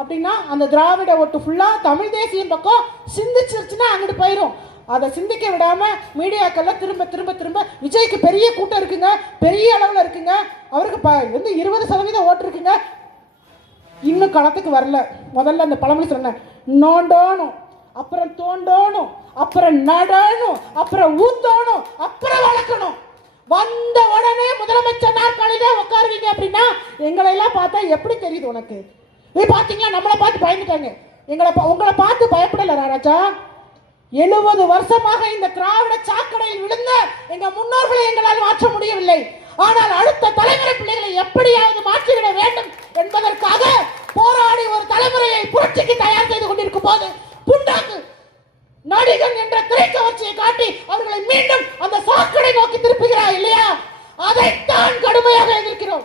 அப்படின்னா அந்த திராவிட ஓட்டு ஃபுல்லாக தமிழ் தேசியம் பக்கம் சிந்திச்சிருச்சுன்னா அங்கிட்டு போயிடும். அதை சிந்திக்க விடாம மீடியாக்கள்ல திரும்ப திரும்ப திரும்ப விஜய்க்கு பெரிய கூட்டம் இருக்குங்க, பெரிய அளவில் இருக்குங்க, அவருக்கு 20% ஓட்டு இருக்குங்க, இன்னும் களத்துக்கு வரல. முதல்ல அந்த பழமொழி சொன்னேன், நோண்டோணும், அப்புறம் தோண்டோணும், அப்புறம் நடணும், அப்புறம் ஊத்தோணும், அப்புறம் வளர்க்கணும். வந்த உடனே முதலமைச்சர் நாற்காலியில உட்காருவீங்க அப்படின்னா எங்களை எல்லாம் பார்த்தா எப்படி தெரியுது உனக்கு? பாத்தீங்களா, நம்மளை பார்த்து பயந்துட்டாங்க, உங்களை பார்த்து பயப்படல ராஜா. 70 வருஷமாக இந்த திராவிட சாக்கடையில் விழுந்த எங்க முன்னோர்களை எங்களால் மாற்ற முடியவில்லை. ஆனால் அடுத்த தலைமுறை பிள்ளைகளை எப்படியாவது மாற்றிவிட வேண்டும் என்பதற்காக போராடி ஒரு தலைமுறையை புரட்சிக்கு தயார் செய்து கொண்டிருக்கும் போது புண்டாக்கு நடிகன் என்ற திரைக்கவர்ச்சியை காட்டி அவர்களை மீண்டும் அந்த சாக்கடை நோக்கி திருப்புகிறார் இல்லையா? அதைத்தான் கடுமையாக எதிர்க்கிறோம்.